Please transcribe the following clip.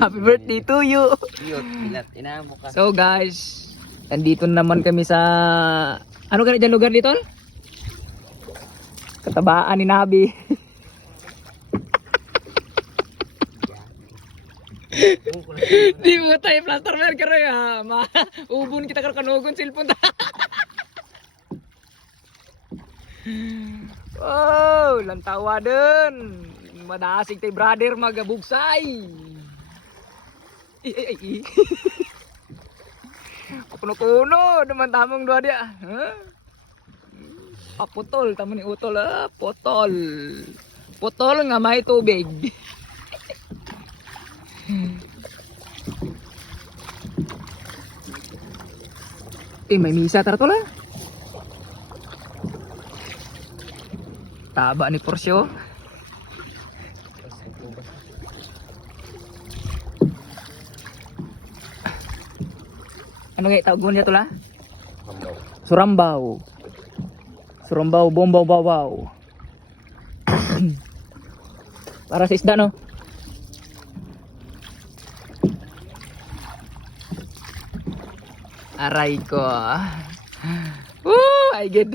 Happy birthday to you. Bilat, inamo ka. So guys, nandito naman kami sa ano ka dyan lugar dito? Katabaan ni Nabi. Di mo tayo plaster man ka rin ha. Ubon kita kanugon cellphone ta. Oh, lantawa din. Madasig tay brother magabugsay. Ay. Kuno-kuno naman tamang dua dia. Huh? Paputol tamo ni utol potol. Potol nga may tubig. May misa tara tol Taba ni Porsche. Ano nga tawag mo niya tol Surambaw. Surambaw bombaw bawaw. Para sa isda no. Aray ko. Woo, I get.